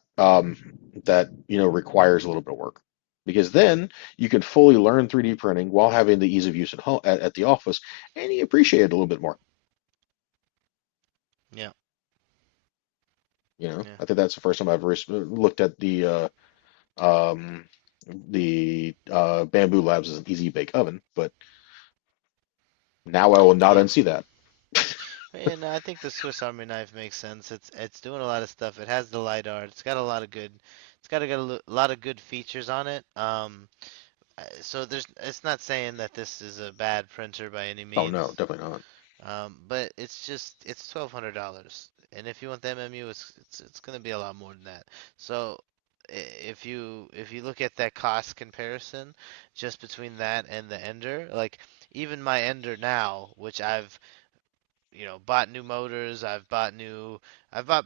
requires a little bit of work. Because then you can fully learn 3D printing while having the ease of use at home at the office, and you appreciate it a little bit more. Yeah, yeah. I think that's the first time I've looked at um, the Bamboo Labs as an easy bake oven, but now I will I not mean, unsee that. and I think the Swiss Army knife makes sense. It's doing a lot of stuff. It has the lidar. It's got a lot of good. It's got lot of good features on it. So it's not saying that this is a bad printer by any Oh no, means. definitely not. But it's $1,200, and if you want the MMU, it's gonna be a lot more than that. So if you look at that cost comparison, just between that and the Ender, like even my Ender now, which I've bought new motors, I've bought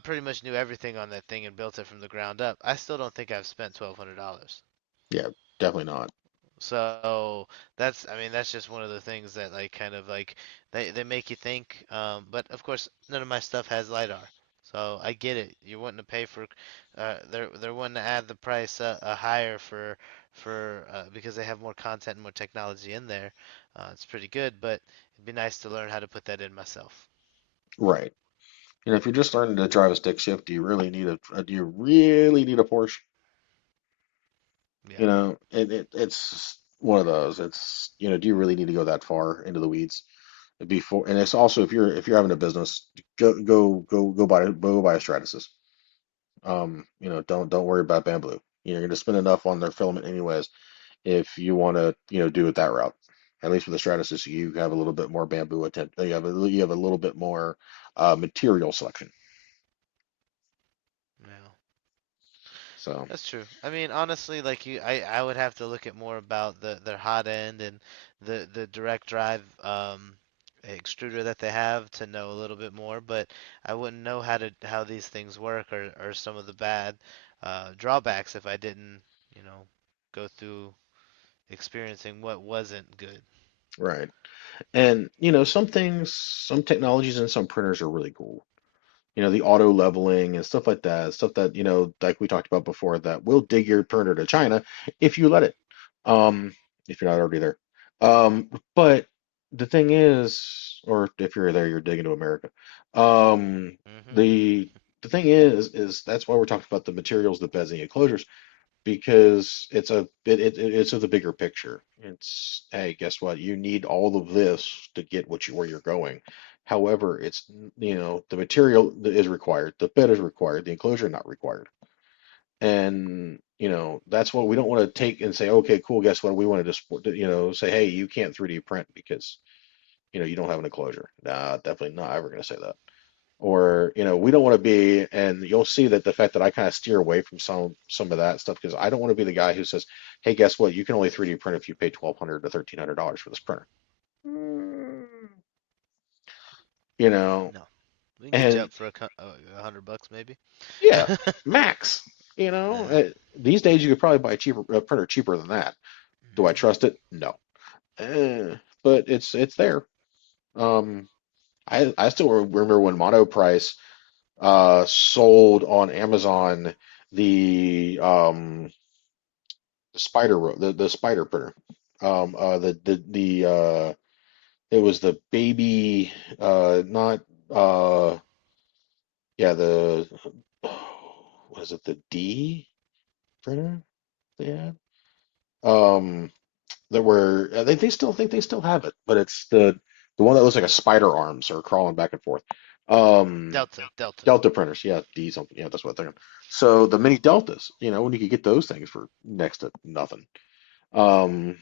pretty much new everything on that thing and built it from the ground up. I still don't think I've spent $1,200. Yeah, definitely not. So I mean, that's just one of the things that like kind of like they make you think. But of course, none of my stuff has lidar, so I get it. You're wanting to pay for, they're wanting to add the price higher for because they have more content and more technology in there. It's pretty good, but it'd be nice to learn how to put that in myself. Right. If you're just learning to drive a stick shift, do you really need a Porsche? Yeah. It's one of those. Do you really need to go that far into the weeds before? And it's also if you're having a business, go buy a Stratasys. Don't worry about Bamboo. You're going to spend enough on their filament anyways. If you want to, do it that route, at least with the Stratasys, you have a little bit more bamboo attempt. You have a little bit more material selection. Yeah. So That's true. I mean, honestly, like I would have to look at more about their hot end and the direct drive extruder that they have to know a little bit more, but I wouldn't know how these things work or some of the bad drawbacks if I didn't, you know, go through experiencing what wasn't good. right, and some technologies and some printers are really cool. The auto leveling and stuff like that, stuff that, like we talked about before, that will dig your printer to China if you let it, um, if you're not already there. But the thing is, or if you're there, you're digging to America. Um, Hmm. the the thing is that's why we're talking about the materials, the beds, and the enclosures, because it's of the bigger picture. It's, hey, guess what? You need all of this to get where you're going. However, it's, the material that is required, the bed is required, the enclosure not required. And, that's what we don't want to take and say, okay, cool, guess what? We want to just, say, hey, you can't 3D print because, you don't have an enclosure. Nah, definitely not ever going to say that. Or, we don't want to be, and you'll see that the fact that I kind of steer away from some of that stuff because I don't want to be the guy who says, hey, guess what? You can only 3D print if you pay 1,200 to $1,300 for this printer. Mm, you know, No, we can get you and up for $100 maybe. yeah, max. Yeah. These days you could probably buy a printer cheaper than that. Do I Hmm. trust it? No. But it's there. Um, I still remember when Monoprice sold on Amazon the the spider printer. It was the baby, not yeah, the was it the D printer they had? Um that were they still think they still have it, but it's the one that looks like a spider arms are crawling back and forth. Um Delta. Delta printers, yeah, D something, yeah, that's what I'm thinking. So the mini Deltas, when you could get those things for next to nothing. Um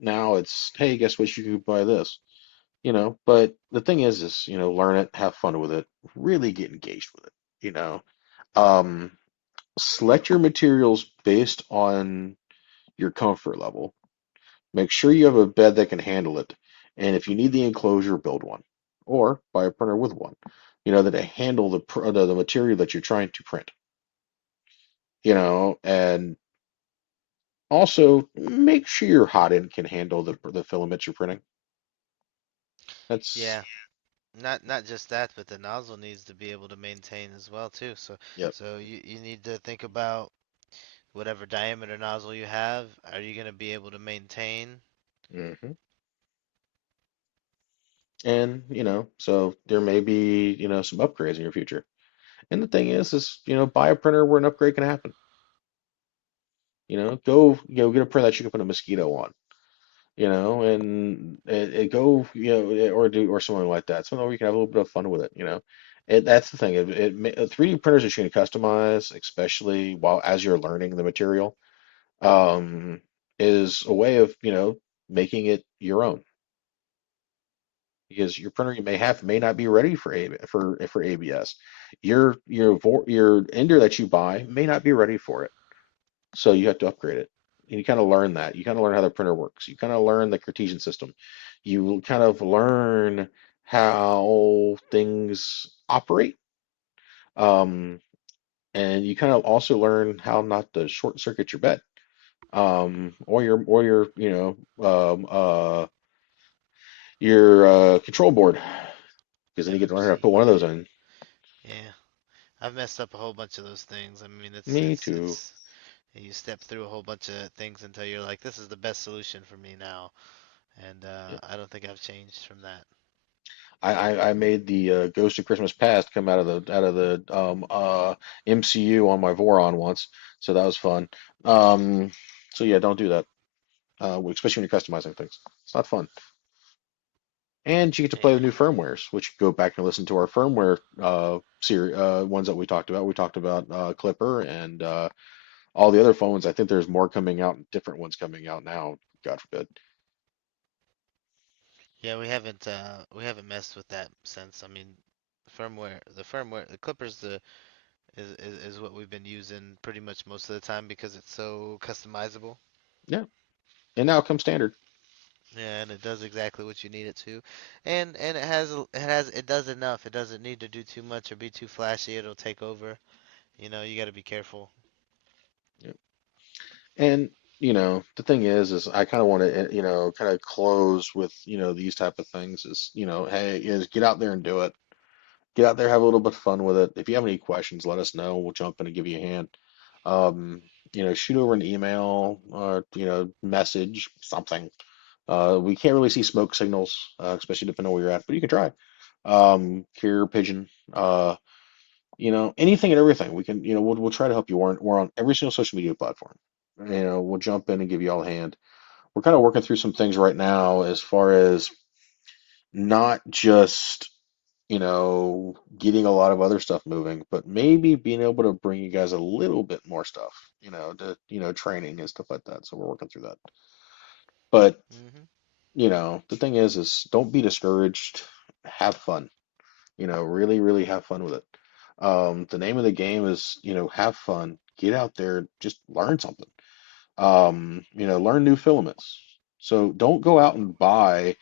Now it's, hey, guess what? You could buy this, But the thing is, learn it, have fun with it, really get engaged with it, you know. Um, Select your materials based on your comfort level. Make sure you have a bed that can handle it. And if you need the enclosure, build one, or buy a printer with one, that handle the material that you're trying to print, and also make sure your hot end can handle the filaments you're printing. That's Yeah. Not just that, but the nozzle needs to be able to maintain as well too. So Yep. so you need to think about whatever diameter nozzle you have. Are you going to be able to maintain? hmm And, so there may be, some upgrades in your future. And the thing is, buy a printer where an upgrade can happen. Go, get a printer that you can put a mosquito on, and it go, or something like that. Something where you can have a little bit of fun with it. That's the thing. 3D printers that you can customize, especially while as you're learning the material, um, is a way of, making it your own. Because your printer you may have may not be ready for ABS. Your ender that you buy may not be ready for it, so you have to upgrade it. And you kind of learn that. You kind of learn how the printer works. You kind of learn the Cartesian system. You kind of learn how things operate. Um, and you kind of also learn how not to short circuit your bed. Or your control board, because then you get to learn how to put one of those in. Yeah. I've messed up a whole bunch of those things. I mean, Me too. you step through a whole bunch of things until you're like, this is the best solution for me now. And Yeah. I don't think I've changed from that. I made the Ghost of Christmas Past come out of the MCU on my Voron once, so that was fun. Um, so yeah, don't do that, especially when you're customizing things. It's not fun. And you get to play Yeah. with new firmwares, which you go back and listen to our firmware series ones that we talked about. We talked about Clipper and all the other phones. I think there's more coming out, different ones coming out now. God forbid. Yeah, we haven't messed with that since. I mean, the Clippers is what we've been using pretty much most of the time because it's so customizable. Yeah, and now it comes standard. Yeah, and it does exactly what you need it to. And it does enough. It doesn't need to do too much or be too flashy. It'll take over. You got to be careful. Yeah. And the thing is I kind of want to, kind of close with, these type of things is, hey, is get out there and do it. Get out there, have a little bit of fun with it. If you have any questions, let us know. We'll jump in and give you a hand. Um, Shoot over an email or, message, something. We can't really see smoke signals, especially depending on where you're at, but you can try. Carrier pigeon. anything and everything. We can, we'll try to help you. We're on every single social media platform. We'll jump in and give you all a hand. We're kind of working through some things right now as far as not just, getting a lot of other stuff moving, but maybe being able to bring you guys a little bit more stuff, training and stuff like that. So we're working through that. But, Hmm. the thing is don't be discouraged. Have fun. Really, really have fun with it. The name of the game is, have fun. Get out there, just learn something. Learn new filaments. So don't go out and buy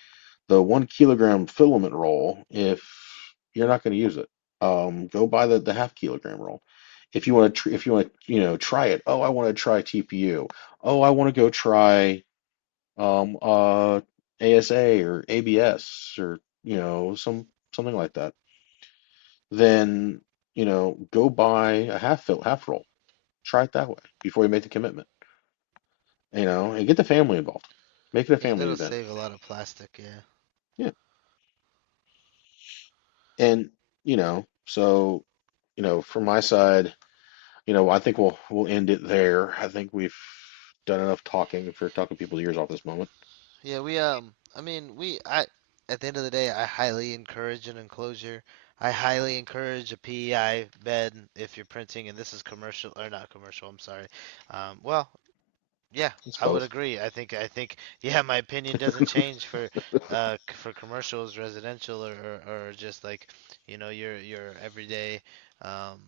the 1 kilogram filament roll if you're not going to use it. Go buy the half kilogram roll. If you want to, try it. Oh, I want to try TPU. Oh, I want to go try um uh ASA or ABS or something like that. Then, go buy a half roll. Try it that way before you make the commitment, and get the family involved. Make it a Yeah, family that'll event. save a lot of plastic. Yeah. Yeah. And, so, from my side, I think we'll end it there. I think we've done enough talking for talking people's ears off this moment. Yeah, I mean, at the end of the day, I highly encourage an enclosure. I highly encourage a PEI bed if you're printing, and this is commercial, or not commercial, I'm sorry. Well, yeah, It's I would both. agree. Yeah, my opinion doesn't change for commercials, residential, or just like, your everyday um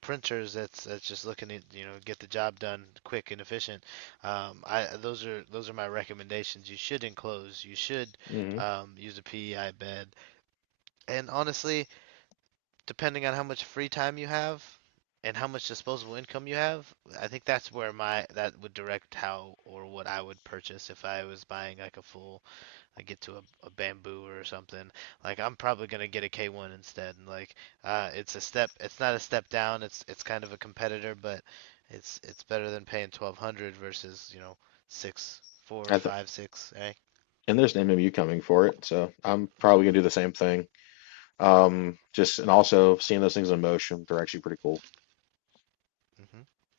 printers that's just looking to, get the job done quick and efficient. I those are my recommendations. You should enclose. You should Hmm. use a PEI bed. And honestly, depending on how much free time you have and how much disposable income you have, I think that's where my that would direct how or what I would purchase if I was buying like a full. I get to a bamboo or something. Like I'm probably gonna get a K1 instead. And like it's a step. It's not a step down. It's kind of a competitor, but it's better than paying 1,200 versus six, four, I th five, six. Eh? and there's an MMU coming for it, so I'm probably gonna do the same thing. Just and also seeing those things in motion, they're actually pretty cool.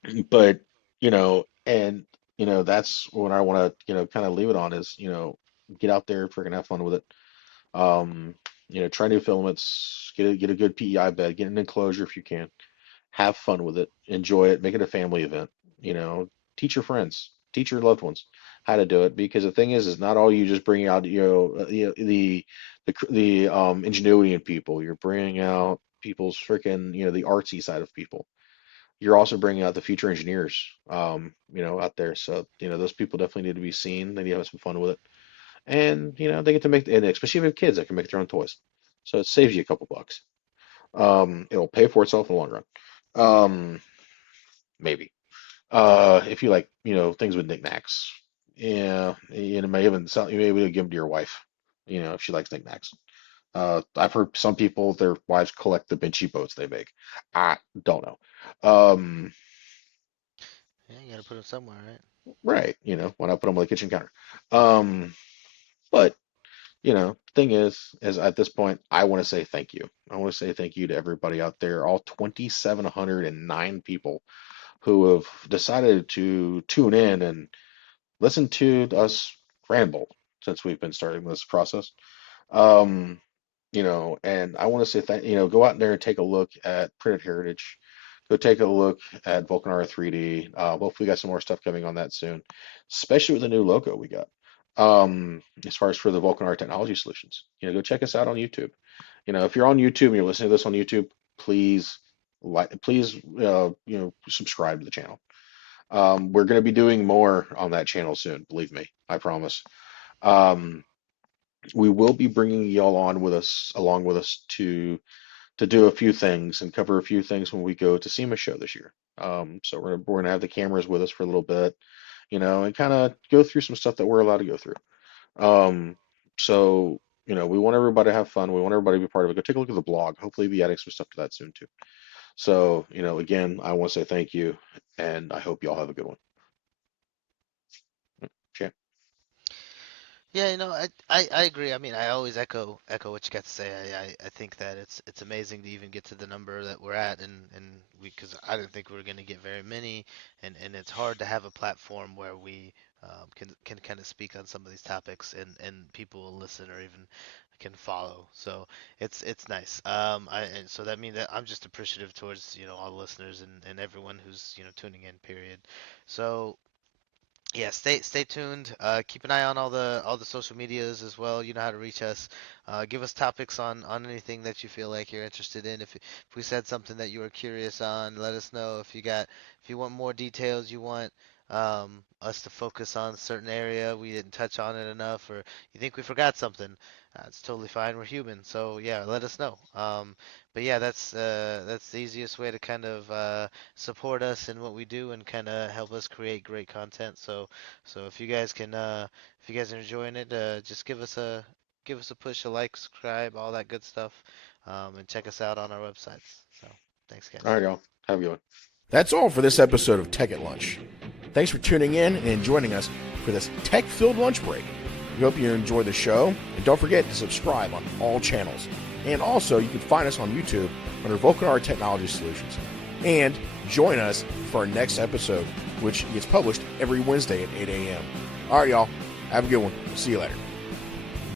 Hmm. But, and that's what I want to, kind of leave it on is, get out there, freaking have fun with it. Um, try new filaments, get a good PEI bed, get an enclosure if you can. Have fun with it, enjoy it, make it a family event. You know, teach your friends, teach your loved ones how to do it because the thing is not all you just bring out, the ingenuity in people. You're bringing out people's freaking, the artsy side of people. You're also bringing out the future engineers, out there. So, those people definitely need to be seen. They need to have some fun with it. And, they get to make, and especially if you have kids that can make their own toys. So it saves you a couple bucks. It'll pay for itself in the long run. Maybe. If you like, things with knickknacks. Yeah, you may even sell, you may be able to give them to your wife, if she likes knickknacks. I've heard some people, their wives collect the Vinci boats they make. I don't know. Um, Yeah, you gotta put them somewhere, right? right, why not put them on the kitchen counter? Um, but thing is at this point, I want to say thank you. I want to say thank you to everybody out there, all 2,709 people who have decided to tune in and listen to us ramble since we've been starting this process. Um, and I want to say thank, go out there and take a look at Printed Heritage. Go take a look at Vulcanara 3D. Hopefully, we got some more stuff coming on that soon, especially with the new logo we got. As far as for the Vulcanara Technology Solutions, go check us out on YouTube. If you're on YouTube and you're listening to this on YouTube, please please, subscribe to the channel. We're going to be doing more on that channel soon, believe me, I promise. Um, we will be bringing y'all on with us, along with us, to do a few things and cover a few things when we go to SEMA show this year. So we're gonna have the cameras with us for a little bit, and kind of go through some stuff that we're allowed to go through. Um, so we want everybody to have fun. We want everybody to be part of it. Go take a look at the blog. Hopefully, be adding some stuff to that soon too. So again, I want to say thank you, and I hope y'all have a good one. Champ. Yeah, I agree. I mean, I always echo what you got to say. I think that it's amazing to even get to the number that we're at, and we because I didn't think we were going to get very many, and it's hard to have a platform where we can kind of speak on some of these topics, and people will listen or even can follow. So it's nice. And so that means that I'm just appreciative towards all the listeners and everyone who's tuning in. Period. So. Yeah, stay tuned. Keep an eye on all the social medias as well. You know how to reach us. Give us topics on anything that you feel like you're interested in. If we said something that you were curious on, let us know. If you want more details, you want us to focus on a certain area we didn't touch on it enough, or you think we forgot something, it's totally fine. We're human, so yeah, let us know. But yeah, that's the easiest way to kind of support us in what we do and kind of help us create great content. So if you guys are enjoying it, just give us a push, a like, subscribe, all that good stuff, and check us out on our websites. So thanks, All guys. right, y'all. Have a good one. That's all for this episode of Tech at Lunch. Thanks for tuning in and joining us for this tech-filled lunch break. We hope you enjoy the show, and don't forget to subscribe on all channels. And also, you can find us on YouTube under Vulcanar Technology Solutions. And join us for our next episode, which gets published every Wednesday at 8 a.m. All right, y'all. Have a good one. See you later.